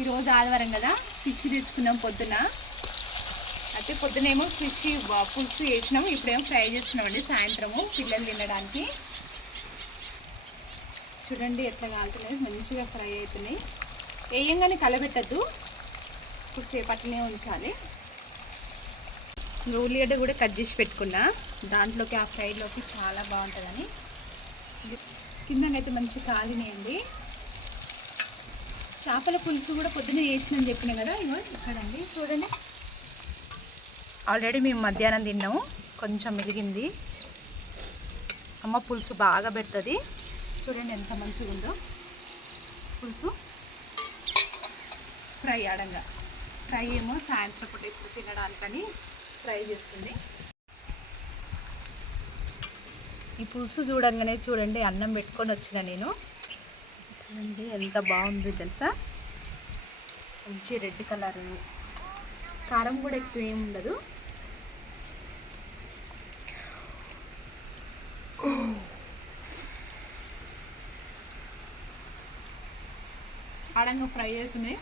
ఈరోజు ఆదివారం కదా? ఫిష్ తెచ్చుకున్నాం పొద్దున. అయితే పొద్దునేమో ఫిష్ పులుసు వేసినాం ఇప్పుడేమో ఫ్రై చేస్తున్నామండి సాయంత్రము పిల్లలు తినడానికి. చూడండి ఎట్లా కాలుతున్నాయి. మంచిగా ఫ్రై అవుతున్నాయి. వేయంగానే కలబెట్టద్దు. కొద్దిసేపు అట్లనే ఉంచాలి. ఇంకా ఉల్లిగడ్డ కూడా కట్ చేసి పెట్టుకున్నా. దాంట్లోకి ఆ ఫ్రైలోకి చాలా బాగుంటుందని. కిందనైతే మంచి కాలినాయండి. చేపల పులుసు కూడా పొద్దున్న చేసినని చెప్పిన కదా ఇగో ఇక్కడండి. చూడండి. ఆల్రెడీ మేము మధ్యాహ్నం తిన్నాము. కొంచెం మిగిలింది. అమ్మ పులుసు బాగా పెడుతుంది. చూడండి ఎంత మంచిగా ఉందో. పులుసు. ఫ్రై ఆడంగా. ఫ్రై ఏమో సాయంత్రం పూట ఇప్పుడు తినడానికని ఫ్రై చేస్తుంది. ఈ పులుసు చూడంగానే చూడండి అన్నం పెట్టుకొని వచ్చిన నేను. చూడండి ఎంత బాగుంది తెలుసా? మంచి రెడ్ కలర్ కారం కూడా ఎక్కువ ఏమి ఉండదు. ఆడంగా ఫ్రై అవుతున్నాయి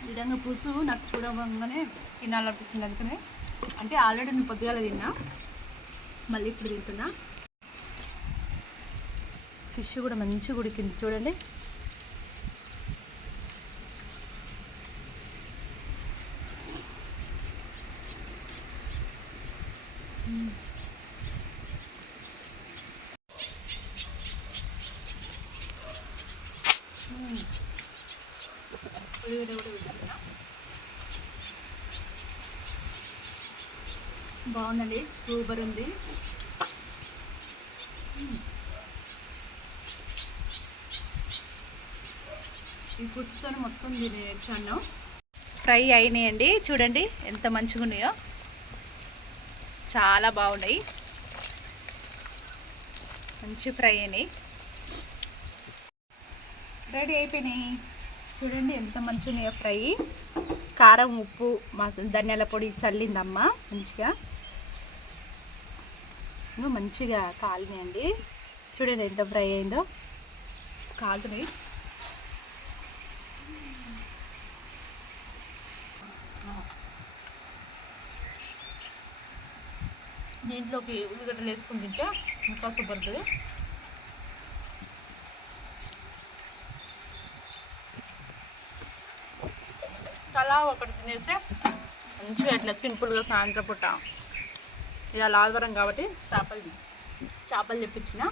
విధంగా పులుసు నాకు చూడగానే తినాలనిపించింది అనుకునే. అంటే ఆల్రెడీ నేను పొద్దుగాల తిన్నా. మళ్ళీ ఇప్పుడు తింటున్నా. ఫిష్ కూడా మంచిగా ఉడికింది. చూడండి. బాగుందండి. సూపర్ ఉంది. ఈ పులుసుతో మొత్తం తినేయచ్చు అన్నం. ఫ్రై అయినాయండి. చూడండి ఎంత మంచిగా ఉన్నాయో చాలా బాగున్నాయి. మంచి ఫ్రై అయినాయి. రెడీ అయిపోయినాయి. చూడండి ఎంత మంచిగా ఉన్నాయో ఫ్రై. కారం ఉప్పు మా ధనియాల పొడి చల్లిందమ్మ మంచిగా. మంచిగా కాలినాయండి. చూడండి ఎంత ఫ్రై అయిందో. కాలుతున్నాయి. దీంట్లోకి ఉల్లిగడ్డలు వేసుకుని తింటే ఇంకా సూపర్ ఉంటుంది తలా ఒకటి తినేస్తే మంచిగా ఇట్లా సింపుల్గా సాయంత్రం పూట ఇవాళ ఆదివారం కాబట్టి చేపలు చేపలు తెప్పించిన.